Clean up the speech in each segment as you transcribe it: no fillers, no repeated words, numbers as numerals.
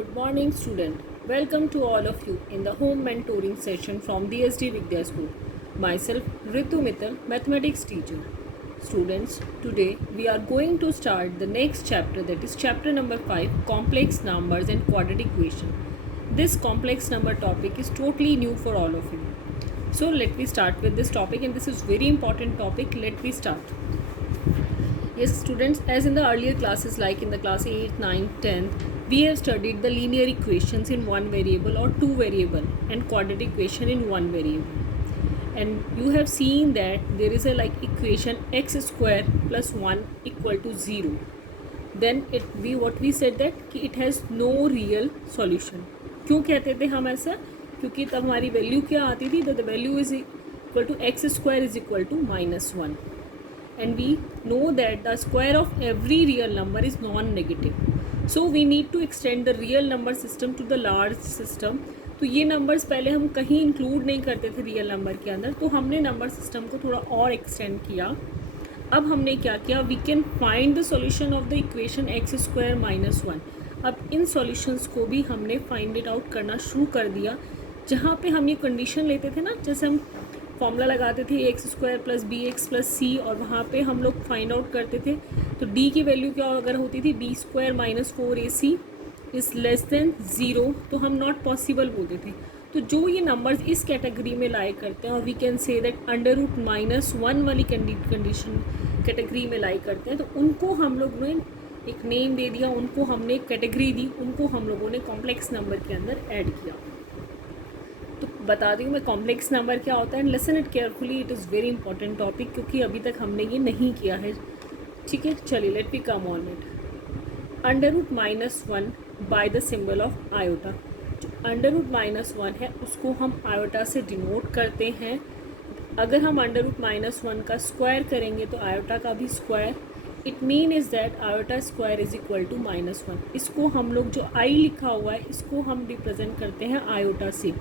Good morning, student. Welcome to all of you in the home mentoring session from DSD Vidya School. Myself, Ritu Mittal, mathematics teacher. Students, today we are going to start the next chapter, that is chapter number 5, complex numbers and quadratic equation. This complex number topic is totally new for all of you. So let me start with this topic, and this is very important topic. Let me start. Yes, students, as in the earlier classes like in the class 8, 9, 10, we have studied the linear equations in one variable or two variable and quadratic equation in one variable. And you have seen that there is a equation x square plus 1 equal to 0. Then what we said that कि it has no real solution. क्यों कहते थे हम ऐसा? क्योंकि तब हमारी value क्या आती थी? The value is equal to x square is equal to -1. And we know that the square of every real number is non-negative. So we need to extend the real number system to the large system. तो ये numbers पहले हम कहीं include नहीं करते थे real number के अंदर, तो हमने नंबर सिस्टम को थोड़ा और एक्सटेंड किया. अब हमने क्या किया? We can find the solution of the equation x square -1. अब इन सॉल्यूशंस को भी हमने फाइंड इट आउट करना शुरू कर दिया. जहाँ पे हम ये कंडीशन लेते थे ना, जैसे हम फॉर्मूला लगाते थे x square plus b x plus c, और वहाँ पे हम लोग फाइंड आउट करते थे तो डी की वैल्यू क्या अगर होती थी b square -4ac is less than 0, तो हम नॉट पॉसिबल बोलते थे. तो जो ये नंबर्स इस कैटेगरी में लाई करते हैं, और वी कैन से दैट √-1 वाली कंडीशन कैटेगरी में लाई करते हैं, तो उनको हम लोग ने एक नेम दे दिया, उनको हमने एक कैटेगरी दी, उनको हम लोगों ने कॉम्प्लेक्स नंबर के अंदर ऐड किया. तो बता दी हूँ मैं कॉम्प्लेक्स नंबर क्या होता है, and listen it carefully, it is very important topic, क्योंकि अभी तक हमने ये नहीं किया है. ठीक है, चलिए let we come on it. √-1 by the symbol of iota. जो √-1 है उसको हम आयोटा से डिनोट करते हैं. अगर हम √-1 का स्क्वायर करेंगे तो आयोटा का भी square. It mean is that iota square is equal to -1. इसको हम लोग जो आई लिखा हुआ है इसको हम रिप्रेजेंट करते हैं आयोटा से.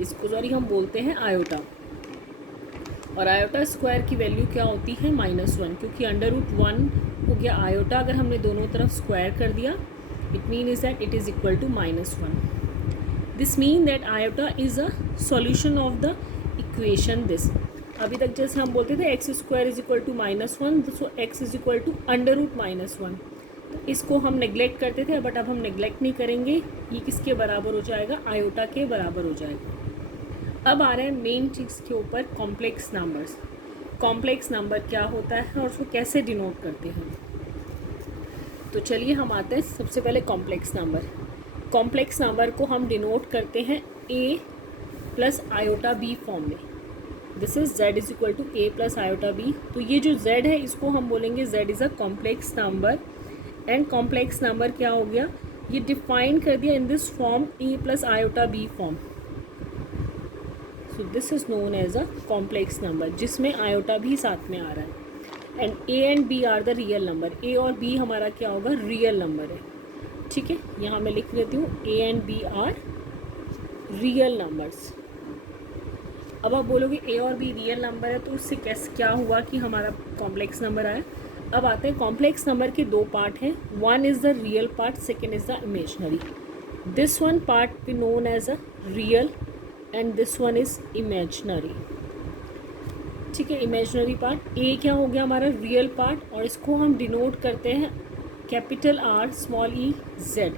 इसको हम बोलते हैं आयोटा. और आयोटा स्क्वायर की वैल्यू क्या होती है? -1, क्योंकि √1 हो गया आयोटा. अगर हमने दोनों तरफ स्क्वायर कर दिया, it mean is that it is equal to -1. This mean that iota is a solution of the equation this. अभी तक जैसे हम बोलते थे x square is equal to -1, so x is equal to √-1. तो इसको हम नेग्लेक्ट करते थे, बट अब हम नेग्लेक्ट नहीं करेंगे. ये किसके बराबर हो जाएगा? आयोटा के बराबर हो जाएगा. अब आ रहे हैं मेन चीज़ के ऊपर, कॉम्प्लेक्स नंबर्स. कॉम्प्लेक्स नंबर क्या होता है और उसको कैसे डिनोट करते हैं. तो चलिए हम आते हैं सबसे पहले कॉम्प्लेक्स नंबर. कॉम्प्लेक्स नंबर को हम डिनोट करते हैं a plus iota b form में. This is z is equal to a plus iota b. तो ये जो z है इसको हम बोलेंगे z is a complex number. And complex number क्या हो गया? ये डिफाइन कर दिया in this form a plus iota b form. So this is known as a complex number, जिसमें आयोटा भी साथ में आ रहा है. And a and b are the real number. a और b हमारा क्या होगा? रियल नंबर है. ठीक है, यहाँ मैं लिख लेती हूँ a and b are real numbers. अब आप बोलोगे a और b रियल नंबर है, तो उससे कैसे क्या हुआ कि हमारा कॉम्प्लेक्स नंबर आया. अब आते हैं कॉम्प्लेक्स नंबर के दो पार्ट हैं. One is the real part, second is the imaginary. This one part we known as a real and this one is imaginary. ठीक है, इमेजनरी पार्ट. ए क्या हो गया? हमारा रियल पार्ट, और इसको हम डिनोट करते हैं capital R small e z,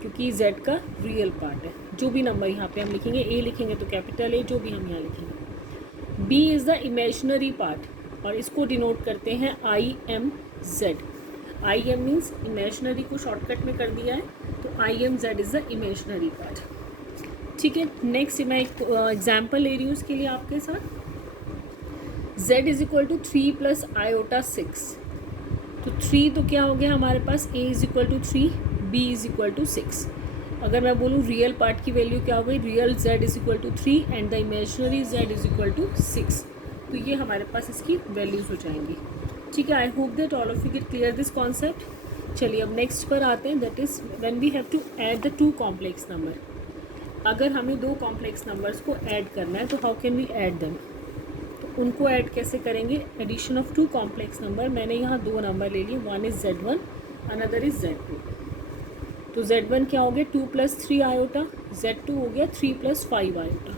क्योंकि z का रियल पार्ट है. जो भी नंबर यहाँ पे हम लिखेंगे, a लिखेंगे तो कैपिटल A, जो भी हम यहाँ लिखेंगे. b is the imaginary part, और इसको डिनोट करते हैं IMZ. IM मीन्स इमेजनरी को शॉर्टकट में कर दिया है, तो IMZ is the imaginary part. ठीक है, नेक्स्ट मैं एक एग्जाम्पल ले रही हूँ उसके लिए आपके साथ. z is equal to 3 plus iota 6. तो 3 तो क्या हो गया हमारे पास? a is equal to 3, b is equal to 6. अगर मैं बोलूँ रियल पार्ट की वैल्यू क्या हो गई? Real z is equal to 3 and the imaginary z is equal to 6. तो ये हमारे पास इसकी वैल्यूज़ हो जाएंगी. ठीक है, I hope that all of you get clear this concept. चलिए अब नेक्स्ट पर आते हैं, that is when we have to add the two complex number. अगर हमें दो कॉम्प्लेक्स नंबर्स को ऐड करना है तो how can we add them. तो उनको ऐड कैसे करेंगे? Addition of two complex number. मैंने यहाँ दो नंबर ले लिए, one is Z1, another is Z2. तो Z1 क्या हो गया 2 + 3 आयोटा, Z2 हो गया 3 + 5 iota.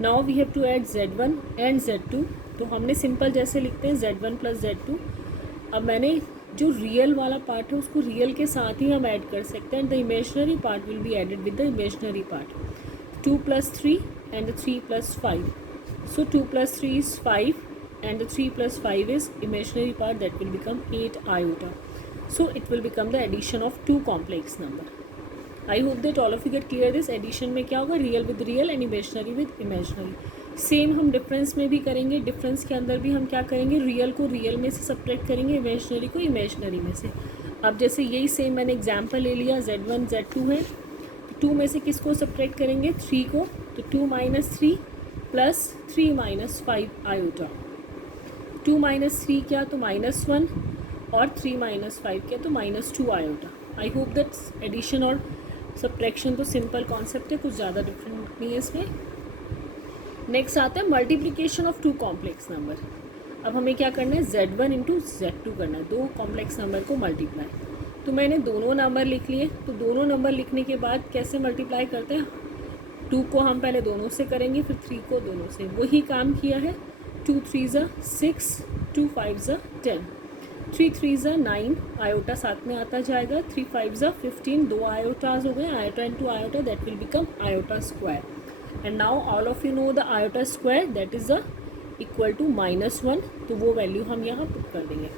Now we have to add Z1 and Z2। तो हमने सिंपल जैसे लिखते हैं Z1 + Z2। अब मैंने जो रियल वाला पार्ट है उसको रियल के साथ ही हम ऐड कर सकते हैं। The imaginary part will be added with the imaginary part. 2 + 3 and 3 + 5. So 2 + 3 is 5 and the 3 + 5 is imaginary part, that will become 8 iota. So it will become the addition of two complex number. I hope that all of you get clear this. addition में क्या होगा, real with real and imaginary with imaginary. Same हम difference में भी करेंगे। Difference के अंदर भी हम क्या करेंगे, रियल को रियल में से सब्ट्रैक्ट करेंगे, इमेजनरी को इमेजनरी में से। अब जैसे यही सेम मैंने एग्जाम्पल ले लिया, Z1 Z2 है, 2 में से किसको सब्ट्रैक्ट करेंगे, 3 को। तो 2 - 3 + 3 - 5 आयोटा। 2 - 3 क्या, तो -1, और 3 - 5 क्या, तो -2 iota. I hope that addition और सब्ट्रैक्शन तो सिंपल कॉन्सेप्ट है, कुछ ज़्यादा डिफरेंट नहीं है इसमें। नेक्स्ट आता है multiplication of two complex number. अब हमें क्या करना है, Z1 × Z2 करना है, दो कॉम्प्लेक्स नंबर को मल्टीप्लाई। तो मैंने दोनों नंबर लिख लिए। तो दोनों नंबर लिखने के बाद कैसे मल्टीप्लाई करते हैं, 2 को हम पहले दोनों से करेंगे, फिर 3 को दोनों से। वही काम किया है। 2 × 3 = 6, 2 × 5 = 10, 3 × 3 = 9 आयोटा साथ में आता जाएगा, 3 × 5 = 15, दो आयोटाज हो गए, iota into iota, that will become iota square. And now all of you know the iota square, that is the equal to -1। तो वो वैल्यू हम यहाँ पुट कर देंगे।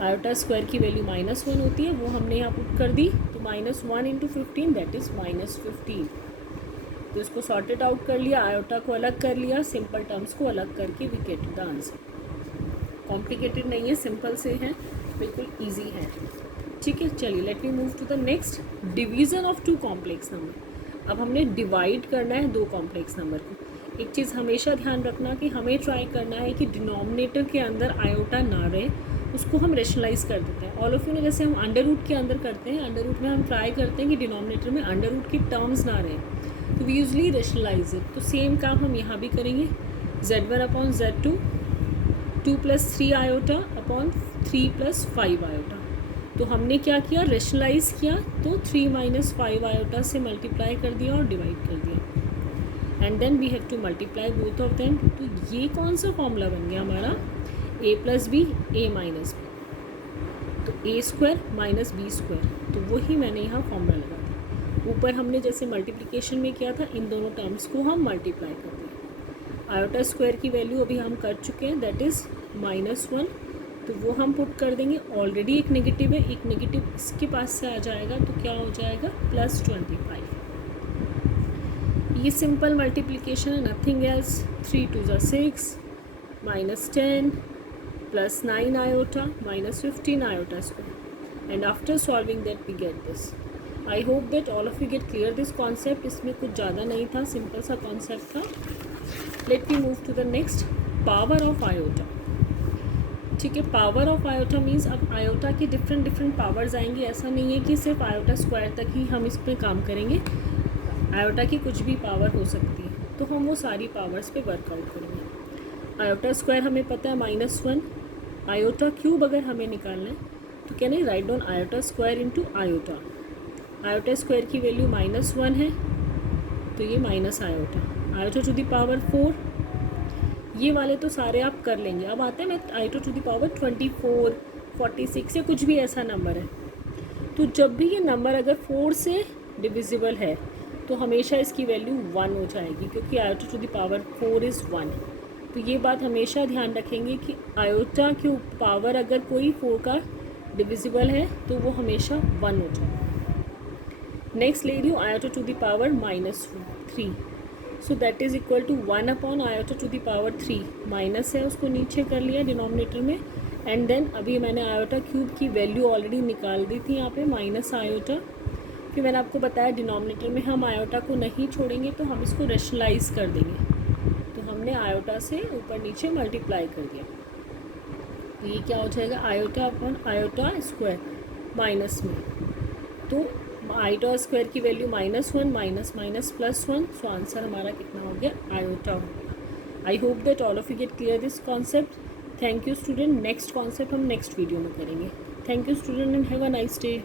आयोटा स्क्वायर की वैल्यू -1 होती है, वो हमने यहाँ पुट कर दी। तो -1 × 15, दैट इज़ -15। तो इसको सॉर्टेड आउट कर लिया, आयोटा को अलग कर लिया, सिंपल टर्म्स को अलग करके we get the answer. Complicated नहीं है, सिंपल से है, बिल्कुल इजी है। ठीक है, चलिए let me move to the next, division of two complex number. अब हमने डिवाइड करना है दो कॉम्प्लेक्स नंबर को। एक चीज़ हमेशा ध्यान रखना कि हमें ट्राई करना है कि डिनोमिनेटर के अंदर आयोटा ना रहे, उसको हम रेशनलाइज कर देते हैं। ऑल ऑफ यू ने जैसे हम अंडर रूट के अंदर करते हैं, अंडर रूट में हम ट्राई करते हैं कि डिनोमिनेटर में अंडर रूट की टर्म्स ना रहे, तो वी यूजली रेशनलाइज इट। तो सेम काम हम यहाँ भी करेंगे। Z1 / Z2, 2 + 3 iota upon 3 + 5 iota. तो हमने क्या किया, रेशनलाइज किया, तो 3 - 5 आयोटा से मल्टीप्लाई कर दिया और डिवाइड कर दिया। And then we have to multiply both of them. तो ये कौन सा फॉर्मूला बन गया हमारा, a + b, a - b, तो a² - b²। तो वही मैंने यहाँ फॉर्मूला लगा था। ऊपर हमने जैसे मल्टीप्लिकेशन में किया था, इन दोनों टर्म्स को हम मल्टीप्लाई कर दिया। आयोटा स्क्वायर की वैल्यू अभी हम कर चुके हैं, दैट इज़ -1, तो वो हम पुट कर देंगे। ऑलरेडी एक नेगेटिव है, एक नेगेटिव इसके पास से आ जाएगा, तो क्या हो जाएगा, +25। ये सिंपल मल्टीप्लिकेशन है, nothing else. 3 × 2 = 6, -10 + 9 iota -15 iota square. And after solving that we get this. I hope that all of you get clear this concept. इसमें कुछ ज़्यादा नहीं था, सिंपल सा कॉन्सेप्ट था। Let me move to the next, power of iota. ठीक है, power of iota means अब आयोटा के डिफरेंट पावर्स आएंगे। ऐसा नहीं है कि सिर्फ आयोटा स्क्वायर तक ही हम इस पर काम करेंगे, आयोटा की कुछ भी पावर हो सकती है, तो हम वो सारी पावर्स पे वर्कआउट करेंगे। आयोटा स्क्वायर हमें पता है -1, आयोटा क्यूब अगर हमें निकालना है तो क्या नहीं, write down iota square into iota. Iota square की वैल्यू -1 है, तो ये minus iota, iota to the power 4। ये वाले तो सारे आप कर लेंगे। अब आते हैं मैं आयोटा टू द पावर 24, 46 या कुछ भी ऐसा नंबर है। तो जब भी ये नंबर अगर 4 से डिविजिबल है तो हमेशा इसकी वैल्यू 1 हो जाएगी, क्योंकि iota to the power 4 is 1। तो ये बात हमेशा ध्यान रखेंगे कि आयोटा के पावर अगर कोई 4 का डिविजिबल है तो वो हमेशा 1 हो जाए। नेक्स्ट ले रही हूँ iota to the power -3, so that is equal to 1 upon iota to the power 3। Minus है, उसको नीचे कर लिया डिनोमिनेटर में। एंड देन अभी मैंने आयोटा क्यूब की वैल्यू ऑलरेडी निकाल दी थी यहाँ पे, माइनस आयोटा। फिर मैंने आपको बताया डिनोमिनेटर में हम आयोटा को नहीं छोड़ेंगे, तो हम इसको रेशनलाइज कर देंगे। तो हमने आयोटा से ऊपर नीचे मल्टीप्लाई कर दिया, तो ये क्या हो जाएगा, iota upon iota square minus में। तो आयोटा स्क्वायर की value -1, minus minus +1, so answer हमारा कितना हो गया, आयोटा हो गया। आई hope that all of you get clear this concept. Thank you student. Next concept हम नेक्स्ट वीडियो में करेंगे। Thank you student and have a nice day.